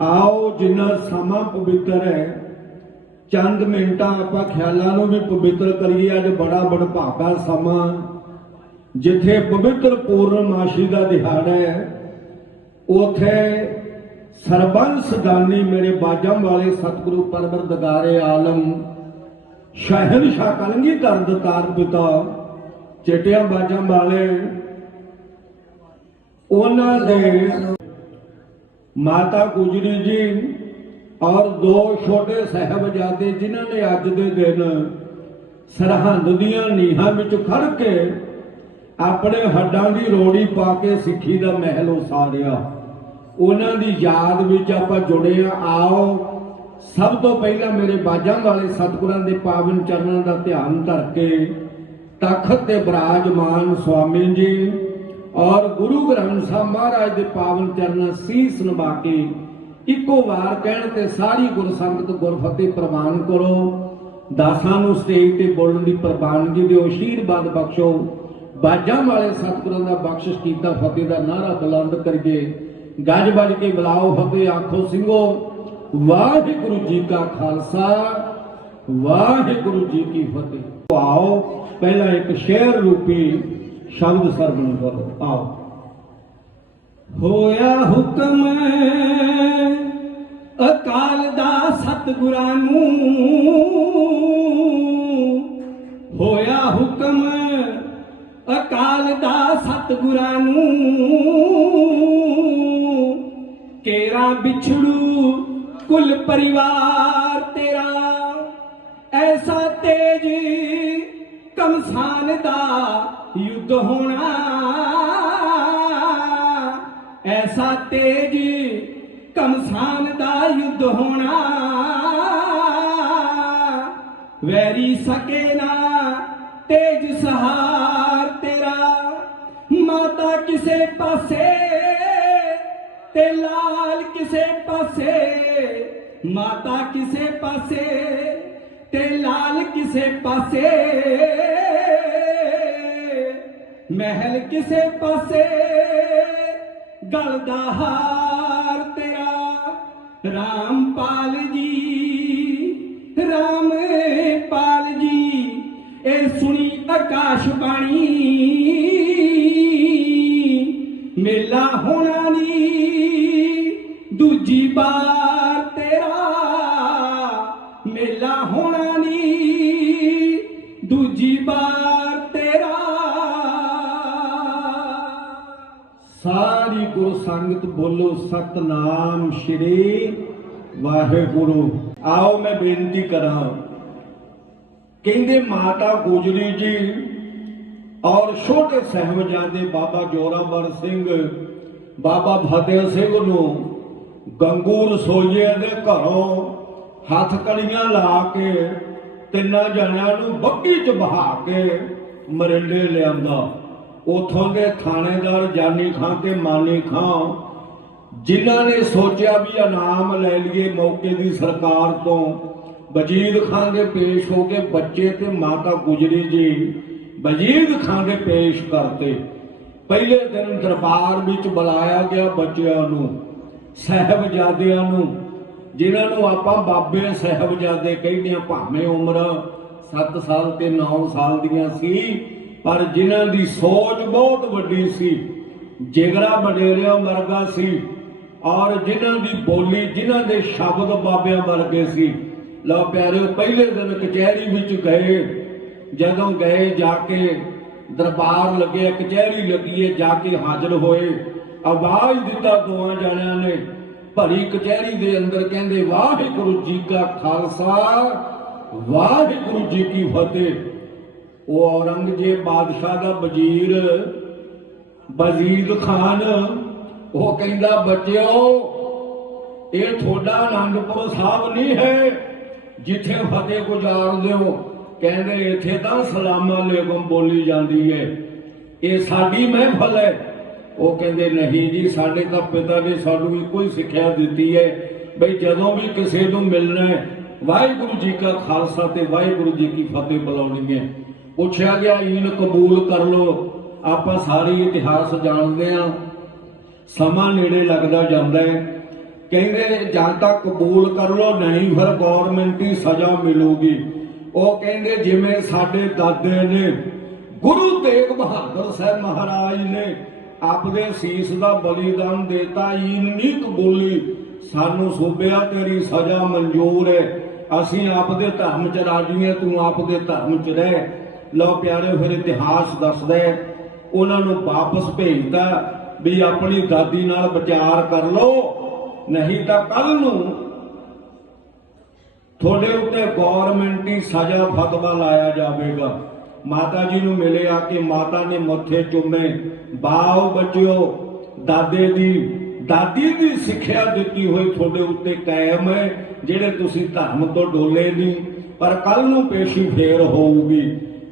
ਆਓ ਜਿੰਨਾ ਸਮਾਂ ਪਵਿੱਤਰ ਹੈ, ਚੰਦ ਮਿੰਟਾਂ ਆਪਾਂ ਖਿਆਲਾਂ ਨੂੰ ਵੀ ਪਵਿੱਤਰ ਕਰੀਏ, ਅੱਜ ਬੜਾ ਬੜਭਾਗਾ ਸਮਾਂ। ਜਿੱਥੇ ਪਵਿੱਤਰ ਪੂਰਨਮਾਸ਼ੀ ਦਾ ਦਿਹਾੜਾ ਹੈ, ਉਥੇ ਸਰਬੰਸ ਦਾਨੀ ਮੇਰੇ ਬਾਜਾਂ ਵਾਲੇ ਸਤਿਗੁਰੂ ਪਰਵਰਦਗਾਰੇ ਆਲਮ ਸ਼ਹਿਨ ਸ਼ਹਿਨਸ਼ਾਹ ਕਲਗੀਧਰ ਦਤਾਰ ਪਿਤਾ, ਚੇਟਿਆਂ ਬਾਜਾਂ ਵਾਲੇ, ਉਹਨਾਂ ਦੇ ਮਾਤਾ ਗੁਜਰੀ ਜੀ ਔਰ ਦੋ ਛੋਟੇ ਸਹਿਬਜ਼ਾਦੇ ਜਿਨ੍ਹਾਂ ਨੇ ਅੱਜ ਦੇ ਦਿਨ ਸਰਹੰਦ ਦੀਆਂ ਨੀਹਾਂ ਵਿੱਚ ਖੜ ਕੇ ਆਪਣੇ ਹੱਡਾਂ ਦੀ ਰੋੜੀ ਪਾ ਕੇ ਸਿੱਖੀ ਦਾ ਮਹਿਲ ਉਸਾਰਿਆ। ਉਹਨਾਂ ਦੀ ਯਾਦ ਵਿੱਚ ਆਪਾਂ ਜੁੜੇ ਆ ਆਓ, ਸਭ ਤੋਂ ਪਹਿਲਾਂ ਮੇਰੇ ਬਾਜਾਂ ਵਾਲੇ ਸਤਿਗੁਰਾਂ ਦੇ ਪਾਵਨ ਚਰਨਾਂ ਦਾ ਧਿਆਨ ਧਰ ਕੇ ਤਖਤ ਤੇ ਬਰਾਜਮਾਨ ਸਵਾਮੀ ਜੀ ਔਰ ਗੁਰੂ ਗ੍ਰੰਥ ਸਾਹਿਬ ਮਹਾਰਾਜ ਦੇ ਪਾਵਨ ਚਰਨਾਂ ਸੀਸ ਨਵਾ ਕੇ ਇੱਕੋ ਵਾਰ ਕਹਿਣ ਤੇ ਸਾਰੀ ਗੁਰਸੰਗਤ ਗੁਰਫਤਿਹ ਪ੍ਰਵਾਨ ਕਰੋ। ਦਾਸਾਂ ਨੂੰ ਸਟੇਜ ਤੇ ਬੋਲਣ ਦੀ ਪ੍ਰਵਾਨਗੀ ਦਿਓ ਆਸ਼ੀਰਵਾਦ ਬਖਸ਼ੋ। ਬਾਜਾਂ ਵਾਲੇ ਸਤਿਗੁਰਾਂ ਦਾ ਬਖਸ਼ਿਸ਼ ਕੀਤਾ, ਫਤਿਹ ਦਾ ਨਾਰਾ ਬੁਲੰਦ ਕਰੀਏ। ਗੱਜ ਵੱਜ ਕੇ ਬੁਲਾਓ ਫਤਿਹ, ਆਖੋ ਸਿੰਘੋ, ਵਾਹਿਗੁਰੂ ਜੀ ਕਾ ਖਾਲਸਾ, ਵਾਹਿਗੁਰੂ ਜੀ ਕੀ ਫਤਿਹ। ਆਓ, ਪਹਿਲਾਂ ਇੱਕ ਸ਼ੇਰ ਰੂਪੀ ਸ਼ਬਦ ਸਰਵਣ ਕਰੋ ਆਓ ਹੋਇਆ ਹੁਕਮ ਅਕਾਲ ਦਾ ਸਤਿਗੁਰਾਂ ਨੂੰ ਹੋਇਆ ਹੁਕਮ ਅਕਾਲ ਦਾ ਸਤਿਗੁਰਾਂ ਨੂੰ ਕੇਰਾ ਵਿਛੜੂ ਕੁਲ ਪਰਿਵਾਰ ਤੇਰਾ। ਐਸਾ ਤੇਜ ਕਮਸਾਨ ਦਾ ਯੁੱਧ ਹੋਣਾ। ਐਸਾ ਤੇਜ ਕਮਸਾਨ ਦਾ ਯੁੱਧ ਹੋਣਾ। ਵੈਰੀ ਸਕੇ ਨਾ ਤੇਜ ਸਹਾਰ ਤੇਰਾ। ਮਾਤਾ ਕਿਸੇ ਪਾਸੇ ਤੇ ਲਾਲ ਕਿਸੇ ਪਾਸੇ। ਮਾਤਾ ਕਿਸੇ ਪਾਸੇ ਤੇ ਲਾਲ ਕਿਸੇ ਪਾਸੇ। ਮਹਿਲ ਕਿਸੇ ਪਾਸੇ, ਗਲ ਦਾ ਹਾਰ ਤੇਰਾ। ਰਾਮਪਾਲ ਜੀ ਰਾਮਪਾਲ ਜੀ ਇਹ ਸੁਣੀ ਆਕਾਸ਼ ਬਾਣੀ। ਮੇਲਾ ਹੋਣਾ ਨੀ, ਦੂਜੀ ਬਾਰ ਤੇਰਾ। ਮੇਲਾ ਹੋਣਾ ਨੀ, ਦੂਜੀ ਬਾਰ ਸਾਰੀ ਗੁਰ ਸੰਗਤ ਬੋਲੋ, ਸਤਨਾਮ ਸ਼੍ਰੀ ਵਾਹਿਗੁਰੂ। ਆਓ ਮੈਂ ਬੇਨਤੀ ਕਰਾਂ, ਕਹਿੰਦੇ ਮਾਤਾ ਗੁਜਰੀ ਜੀ ਔਰ ਛੋਟੇ ਸਹਿਬਜ਼ਾਦੇ ਬਾਬਾ ਜੋਰਾਵਰ ਸਿੰਘ, ਬਾਬਾ ਫਤਿਹ ਸਿੰਘ ਨੂੰ ਗੰਗੂ ਰਸੋਈਏ ਦੇ ਘਰੋਂ ਹੱਥ ਕੜੀਆਂ ਲਾ ਕੇ ਤਿੰਨਾਂ ਜਣਿਆਂ ਨੂੰ ਬੱਗੀ 'ਚ ਬਹਾ ਕੇ ਮਰਿੰਡੇ ਲਿਆਂਦਾ। ਉਥੋਂ ਦੇ ਥਾਣੇਦਾਰ ਜਾਨੀ ਖਾਂ ਤੇ ਮਾਨੀ ਖਾਂ, ਜਿਨ੍ਹਾਂ ਨੇ ਸੋਚਿਆ ਵੀ ਇਨਾਮ ਲੈ ਲਈਏ ਮੌਕੇ ਦੀ ਸਰਕਾਰ ਤੋਂ, ਵਜੀਦ ਖਾਨ ਦੇ ਪੇਸ਼ ਹੋ ਕੇ ਬੱਚੇ ਤੇ ਮਾਤਾ ਗੁਜਰੀ ਜੀ ਵਜੀਦ ਖਾਨ ਦੇ ਪੇਸ਼ ਕਰਤੇ। ਪਹਿਲੇ ਦਿਨ ਦਰਬਾਰ ਵਿੱਚ ਬੁਲਾਇਆ ਗਿਆ ਬੱਚਿਆਂ ਨੂੰ, ਸਹਿਬਜ਼ਾਦਿਆਂ ਨੂੰ, ਜਿਨ੍ਹਾਂ ਨੂੰ ਆਪਾਂ ਬਾਬੇ ਸਹਿਬਜ਼ਾਦੇ ਕਹਿੰਦੇ ਆ, ਭਾਵੇਂ ਉਮਰ 7 ਸਾਲ ਤੇ 9 ਸਾਲ ਦੀਆਂ ਸੀ ਪਰ ਜਿਨ੍ਹਾਂ ਦੀ ਸੋਚ ਬਹੁਤ ਵੱਡੀ ਸੀ, ਜਿਗਰਾ ਵਡੇਰਿਆਂ ਵਰਗਾ ਸੀ, ਔਰ ਜਿਨ੍ਹਾਂ ਦੀ ਬੋਲੀ, ਜਿਨ੍ਹਾਂ ਦੇ ਸ਼ਬਦ ਬਾਬਿਆਂ ਵਰਗੇ ਸੀ। ਲਓ ਪਿਆਰਿਓ, ਪਹਿਲੇ ਦਿਨ ਕਚਹਿਰੀ ਵਿੱਚ ਗਏ। ਜਦੋਂ ਗਏ, ਜਾ ਕੇ ਦਰਬਾਰ ਲੱਗੇ, ਕਚਹਿਰੀ ਲੱਗੀ ਹੈ ਜਾ ਕੇ ਹਾਜ਼ਰ ਹੋਏ। ਆਵਾਜ਼ ਦਿੱਤਾ ਦੋਵਾਂ ਜਣਿਆਂ ਨੇ ਭਰੀ ਕਚਹਿਰੀ ਦੇ ਅੰਦਰ ਕਹਿੰਦੇ, ਵਾਹਿਗੁਰੂ ਜੀ ਕਾ ਖਾਲਸਾ, ਵਾਹਿਗੁਰੂ ਜੀ ਕੀ ਫਤਿਹ। ਉਹ ਔਰੰਗਜ਼ੇਬ ਬਾਦਸ਼ਾਹ ਦਾ ਵਜ਼ੀਰ ਵਜ਼ੀਰ ਖਾਨ। ਉਹ ਕਹਿੰਦਾ, ਬੱਚਿਓ, ਇਹ ਤੁਹਾਡਾ ਆਨੰਦਪੁਰ ਸਾਹਿਬ ਨਹੀਂ ਹੈ, ਜਿੱਥੇ ਫਤਿਹ ਗੁਜ਼ਾਰ ਦਿਓ ਕਹਿੰਦੇ, ਇੱਥੇ ਤਾਂ ਸਲਾਮ ਅਲੈਕੁਮ ਬੋਲੀ ਜਾਂਦੀ ਹੈ ਇਹ ਸਾਡੀ ਮਹਿਫਲ ਹੈ। ਉਹ ਕਹਿੰਦੇ, ਨਹੀਂ ਜੀ, ਸਾਡੇ ਤਾਂ ਪਿਤਾ ਨੇ ਸਾਨੂੰ ਇੱਕੋ ਹੀ ਸਿੱਖਿਆ ਦਿੱਤੀ ਹੈ ਬਈ ਜਦੋਂ ਵੀ ਕਿਸੇ ਨੂੰ ਮਿਲਣਾ ਹੈ, ਵਾਹਿਗੁਰੂ ਜੀ ਕਾ ਖਾਲਸਾ ਤੇ ਵਾਹਿਗੁਰੂ ਜੀ ਕੀ ਫਤਿਹ ਬੁਲਾਉਣੀ ਹੈ ਪੁੱਛਿਆ ਗਿਆ ਈਨ ਕਬੂਲ ਕਰ ਲੋ ਆਪਾਂ ਸਾਰੇ ਇਤਿਹਾਸ ਜਾਣਦੇ ਆ ਸਮਾਂ ਨੇੜੇ ਲੱਗਦਾ ਜਾਂਦਾ ਹੈ। ਕਹਿੰਦੇ, ਜਾਂ ਤਾਂ ਕਬੂਲ ਕਰ ਲੋ ਨਹੀਂ ਫਿਰ ਗਵਰਨਮੈਂਟ ਦੀ ਸਜ਼ਾ ਮਿਲੂਗੀ। ਉਹ ਕਹਿੰਦੇ, ਜਿਵੇਂ ਸਾਡੇ ਦਾਦੇ ਨੇ, ਗੁਰੂ ਤੇਗ ਬਹਾਦਰ ਸਾਹਿਬ ਮਹਾਰਾਜ ਨੇ ਆਪਦੇ ਸੀਸ ਦਾ ਬਲੀਦਾਨ ਦੇਤਾ, ਇੰਨੀ ਕਬੂਲੀ ਸਾਨੂੰ ਸੋਭਿਆ, ਤੇਰੀ ਸਜ਼ਾ ਮਨਜ਼ੂਰ ਹੈ। ਅਸੀਂ ਆਪਦੇ ਧਰਮ ਚ ਰਾਜੀ ਹਾਂ, ਤੂੰ ਆਪਦੇ ਧਰਮ ਚ ਰਹਿ। ਲਓ ਪਿਆਰੇ, ਫਿਰ ਇਤਿਹਾਸ ਦੱਸਦਾ ਉਹਨਾਂ ਨੂੰ ਵਾਪਸ ਭੇਜਦਾ ਵੀ ਆਪਣੀ ਦਾਦੀ ਨਾਲ ਵਿਚਾਰ ਕਰ ਲਓ, ਨਹੀਂ ਤਾਂ ਕੱਲ ਨੂੰ ਤੁਹਾਡੇ ਉੱਤੇ ਗਵਰਨਮੈਂਟੀ ਸਜ਼ਾ ਫਤਵਾ ਲਾਇਆ ਜਾਵੇਗਾ। ਮਾਤਾ ਜੀ ਨੂੰ ਮਿਲੇ ਆ ਕੇ ਮਾਤਾ ਨੇ ਮੱਥੇ ਚੁੰਮੇ, ਬਾਓ ਬੱਚਿਓ, ਦਾਦੇ ਦੀ, ਦਾਦੀ ਦੀ ਸਿੱਖਿਆ ਦਿੱਤੀ ਹੋਈ ਤੁਹਾਡੇ ਉੱਤੇ ਕਾਇਮ ਹੈ, ਜਿਹੜੇ ਤੁਸੀਂ ਧਰਮ ਤੋਂ ਡੋਲੇ ਨਹੀਂ, ਪਰ ਕੱਲ ਨੂੰ ਪੇਸ਼ੀ ਫੇਰ ਹੋਊਗੀ।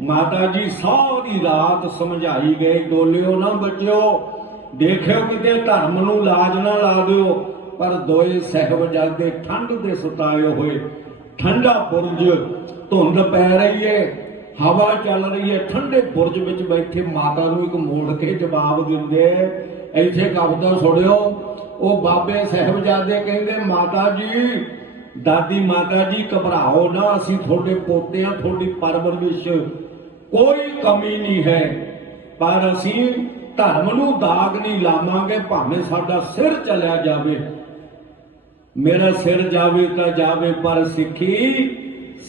ਮਾਤਾ ਜੀ ਸਾਰੀ ਰਾਤ ਸਮਝਾਈ ਗਏ ਡੋਲਿਓ ਨਾ ਬੱਚਿਓ, ਦੇਖਿਓ ਕਿਤੇ ਧਰਮ ਨੂੰ ਲਾਜ ਨਾ ਲਾ ਦਿਓ, ਪਰ ਦੋਏ ਸਹਿਬਜ਼ਾਦੇ ਠੰਡ ਦੇ ਸੁਤਾਏ ਹੋਏ। ਠੰਡਾ ਬੁਰਜ ਧੁੰਦ ਪੈ ਰਹੀ ਹੈ ਹਵਾ ਚੱਲ ਰਹੀ ਹੈ ਠੰਡੇ ਬੁਰਜ ਵਿੱਚ ਬੈਠੇ ਮਾਤਾ ਨੂੰ ਇੱਕ ਮੋੜ ਕੇ ਜਵਾਬ ਦਿੰਦੇ ਇੱਥੇ ਕਵਿਤਾ ਸੁਣਿਓ, ਉਹ ਬਾਬੇ ਸਹਿਬਜ਼ਾਦੇ ਕਹਿੰਦੇ, ਮਾਤਾ ਜੀ ਦਾਦੀ ਮਾਤਾ ਜੀ, ਘਬਰਾਓ ਨਾ, ਅਸੀਂ ਤੁਹਾਡੇ ਪੋਤੇ ਆ ਤੁਹਾਡੀ ਪਰਵਰਿਸ਼ ਕੋਈ ਕਮੀ ਨਹੀਂ ਹੈ। ਪਰ ਅਸੀਂ ਧਰਮ ਨੂੰ ਦਾਗ ਨਹੀਂ ਲਾਵਾਂਗੇ, ਭਾਵੇਂ ਸਾਡਾ ਸਿਰ ਚਲਿਆ ਜਾਵੇ। ਮੇਰਾ ਸਿਰ ਜਾਵੇ ਤਾਂ ਜਾਵੇ, ਪਰ ਸਿੱਖੀ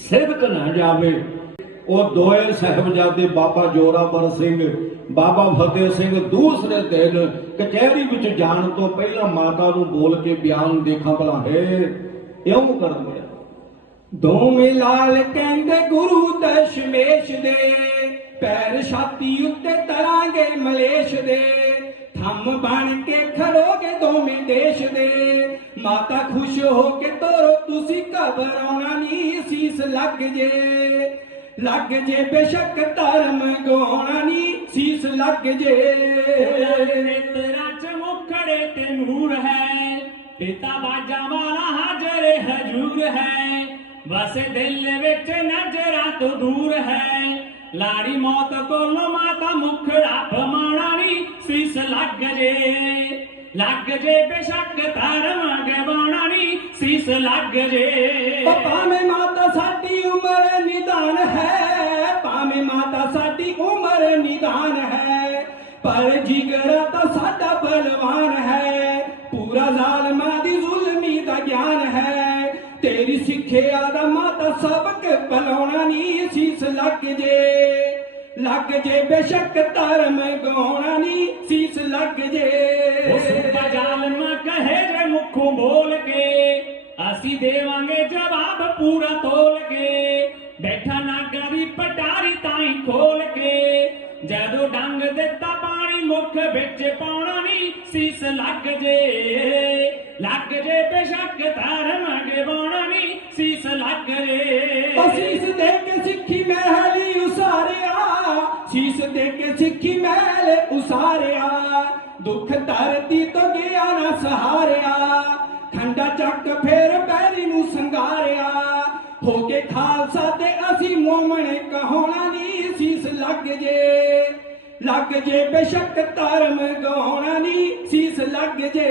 ਸਿਦਕ ਨਾ ਜਾਵੇ। ਉਹ ਦੋਏ ਸਹਿਬਜ਼ਾਦੇ ਬਾਬਾ ਜੋਰਾਵਰ ਸਿੰਘ, ਬਾਬਾ ਫਤਿਹ ਸਿੰਘ ਦੂਸਰੇ ਦਿਨ ਕਚਹਿਰੀ ਵਿੱਚ ਜਾਣ ਤੋਂ ਪਹਿਲਾਂ ਮਾਤਾ ਨੂੰ ਬੋਲ ਕੇ ਬਿਆਨ ਦੇਖਾਂ ਭਲਾ ਹੈ। ਇਉਂ ਕਰਦੇ ਆ। ਦੋਵੇਂ ਲਾਲ ਕਹਿੰਦੇ, ਗੁਰੂ ਦਸ਼ਮੇਸ਼ ਦੇ, ਪੈਰ ਛਾਤੀ ਉੱਤੇ ਤਰਾਂਗੇ ਮਲੇਸ਼ ਦੇ। ਥੰਮ ਬਣ ਕੇ ਖੜੋਗੇ ਦੋਵੇਂ ਦੇਸ਼ ਦੇ। ਮਾਤਾ ਖੁਸ਼ ਹੋ ਕੇ ਤੋਰੋ, ਤੁਸੀਂ ਘਬਰਾਉਣਾ ਨਹੀਂ, ਸੀਸ ਲੱਗ ਜੇ। ਲੱਗ ਜੇ ਬੇਸ਼ੱਕ ਧਰਮ ਗਵਾਉਣਾ ਨਹੀਂ, ਸੀਸ ਲੱਗ ਜੇ। ਨੇਤਰਾਂ ਚ ਤੇ ਨੂਰ ਹੈ ਪਿਤਾ ਬਾਜਾ ਵਾਲਾ ਹਾਜ਼ਰ ਹਜੂਰ ਹੈ। ਬਸ ਦਿਲ ਵਿੱਚ ਨਜ਼ਰਾਂ ਤੋਂ ਦੂਰ ਹੈ। ਲਾੜੀ ਮੌਤ ਕੋਲੋਂ ਮਾਤਾ ਮੁਖੜਾ ਪਮਾਣਾ ਨੀ ਸੀਸ ਲੱਗ ਜੇ। ਲੱਗ ਜੇ ਬੇਸ਼ੱਕ ਧਰਮ ਗਵਾਉਣਾ ਨੀ ਸੀਸ ਲੱਗ ਜੇ। ਭਾਵੇਂ ਮਾਤਾ ਸਾਡੀ ਉਮਰ ਨਿਦਾਨ ਹੈ, ਭਾਵੇਂ ਮਾਤਾ ਸਾਡੀ ਉਮਰ ਨਿਦਾਨ ਹੈ, ਪਰ ਜਿਗਰਾ ਤਾਂ ਸਾਡਾ ਬਲਵਾਨ ਹੈ। ਜ਼ਾਲਮਾਂ ਦੀ ਜ਼ੁਲਮੀ ਦਾ ਗਿਆਨ ਹੈ। ਤੇਰੀ ਸਿੱਖਿਆ ਦਾ ਮਾਤਾ ਸਬਕ ਬਲਾਉਣਾ ਨਹੀਂ ਸੀਸ ਲੱਗ ਜੇ। ਲੱਗ ਜੇ ਬੇਸ਼ੱਕ ਧਰਮ ਗਾਉਣਾ ਨਹੀਂ ਸੀਸ ਲੱਗ ਜੇ। ਉਸ ਦਾ ਕਹੇ ਜੇ ਮੁਖੋਂ ਬੋਲ ਕੇ। ਅਸੀਂ ਦੇਵਾਂਗੇ ਜਵਾਬ ਪੂਰਾ ਤੋਲ ਕੇ। ਬੈਠਾ ਨਾਗਾ ਵੀ ਪਟਾਰੀ ਤਾਈ ਖੋਲ ਕੇ। ਜਦੋਂ ਡੰਗ ਦਿੱਤਾ ਪਾਣੀ ਮੁੱਖ ਵਿੱਚ ਪਾਉਣਾ ਨਹੀਂ ਲੱਗ ਜੇ ਲੱਗ ਜੇ ਬੇਸ਼ੱਕ ਧਰਮ ਗਵਾਉਣਾ ਸੀਸ ਲੱਗ ਜੇ। ਸੀਸ ਦੇ ਕੇ ਸਿੱਖੀ ਮਹਿਲੀ ਉਸਾਰਿਆ, ਸੀਸ ਦੇ ਕੇ ਸਿੱਖੀ ਮਹਿਲ ਉਸਾਰਿਆ। ਦੁੱਖ ਧਰਤੀ ਤੋਂ ਗਿਆ ਨਾ ਸਹਾਰਿਆ, ਖੰਡਾ ਚੱਕ ਫੇਰ ਬੈਰੀ ਨੂੰ ਸੰਗਾਰਿਆ। ਹੋ ਕੇ ਖਾਲਸਾ ਤੇ ਅਸੀਂ ਮੋਮਣ ਕਹਾਉਣਾ ਨਹੀਂ ਸੀਸ ਲੱਗ ਜੇ। ਲੱਗ ਜੇ ਬੇਸ਼ੱਕ ਧਰਮ ਗਾਉਣਾ ਨਹੀਂ ਸੀਸ ਲੱਗ ਜੇ।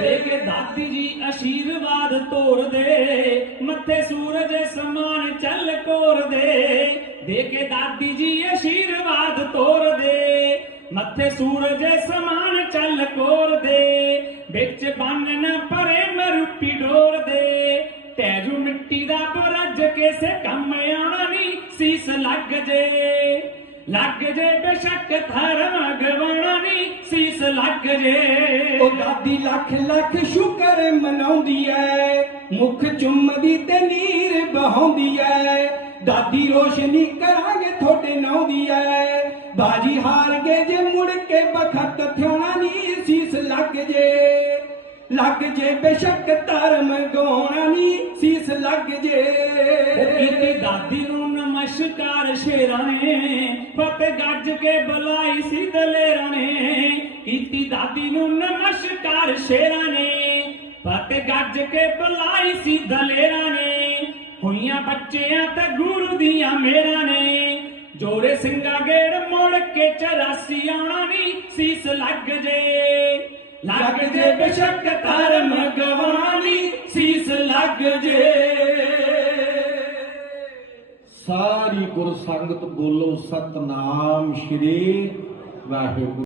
ਦੇ ਕੇ ਦਾਦੀ ਜੀ ਆਸ਼ੀਰਵਾਦ ਤੋਰ ਦੇ ਮੱਥੇ ਸੂਰਜ ਸਮਾਨ ਚੱਲ ਕੋਰ ਦੇ ਦੇ ਕੇ ਦਾਦੀ ਜੀ ਆਸ਼ੀਰਵਾਦ ਤੋਰ ਦੇ ਮੱਥੇ ਸੂਰਜ ਸਮਾਨ ਚੱਲ ਕੋਰ ਦੇ ਵਿੱਚ ਬੰਨਨ ਪਰੇ ਮਰੂਪੀ ਡੋਰ ਦੇ ਤੈਜੂ ਮਿੱਟੀ ਦਾ ਬਰਜ ਕਿਸੇ ਕੰਮ ਆਉਣਾ ਨਹੀਂ ਸੀਸ ਲੱਗ ਜੇ। ਲੱਗ ਜੇ ਬੇਸ਼ੱਕ ਧਰਮ ਗਵਾਉਣਾ ਨਹੀਂ ਸੀਸ ਲੱਗ ਜੇ। ਉਹ ਦਾਦੀ ਲੱਖ ਲੱਖ ਸ਼ੁਕਰ ਮਨਾਉਂਦੀ ਐ ਮੁਖ ਚੁੰਮਦੀ ਤੇ ਨੀਰ ਬਹਾਉਂਦੀ ਐ। ਦਾਦੀ ਰੋਸ਼ਨੀ ਕਰਾਂਗੇ ਤੁਹਾਡੇ ਨਾਂ ਦੀ ਐ ਬਾਜੀ ਹਾਰ ਗਏ ਜੇ ਮੁੜ ਕੇ ਬਖਤ ਥਿਉਣਾ ਨਹੀਂ ਸੀਸ ਲੱਗ ਜੇ। ਲੱਗ ਜੇ ਬੇਸ਼ੱਕ ਧਰਮ ਗਾਉਣਾ ਨਹੀਂ ਸੀਸ ਲੱਗ ਜੇ। ਕੀਤੀ ਦਾਦੀ ਨੂੰ ਨਮਸਕਾਰ ਸ਼ੇਰਾਂ ਨੇ ਫਤਿਹ ਗੱਜ ਕੇ ਬੁਲਾਈ ਸੀ ਦਲੇਰਾਂ ਨੇ। ਕੀਤੀ ਦਾਦੀ ਨੂੰ ਨਮਸਕਾਰ ਸ਼ੇਰਾਂ ਨੇ ਫਤਿਹ ਗੱਜ ਕੇ ਬੁਲਾਈ ਸੀ ਦਲੇਰਾਂ ਨੇ। ਹੋਈਆਂ ਬੱਚਿਆਂ ਤੇ ਗੁਰੂ ਦੀਆਂ ਮੇਰਾਂ ਨੇ। ਜੋਰੇ ਸਿੰਘਾ ਗੇੜ ਮੋੜ ਕੇ 84 ਆਉਣਾ ਨਹੀਂ ਸੀਸ ਲੱਗ ਜੇ। ਲੱਗ ਜੇ ਬੇਸ਼ੱਕ ਧਰਮ ਗਵਾਨੀ ਸੀਸ ਲੱਗ ਜੇ। ਸਾਰੀ ਗੁਰ ਸੰਗਤ ਬੋਲੋ ਸਤਨਾਮ ਸ਼੍ਰੀ ਵਾਹਿਗੁਰੂ।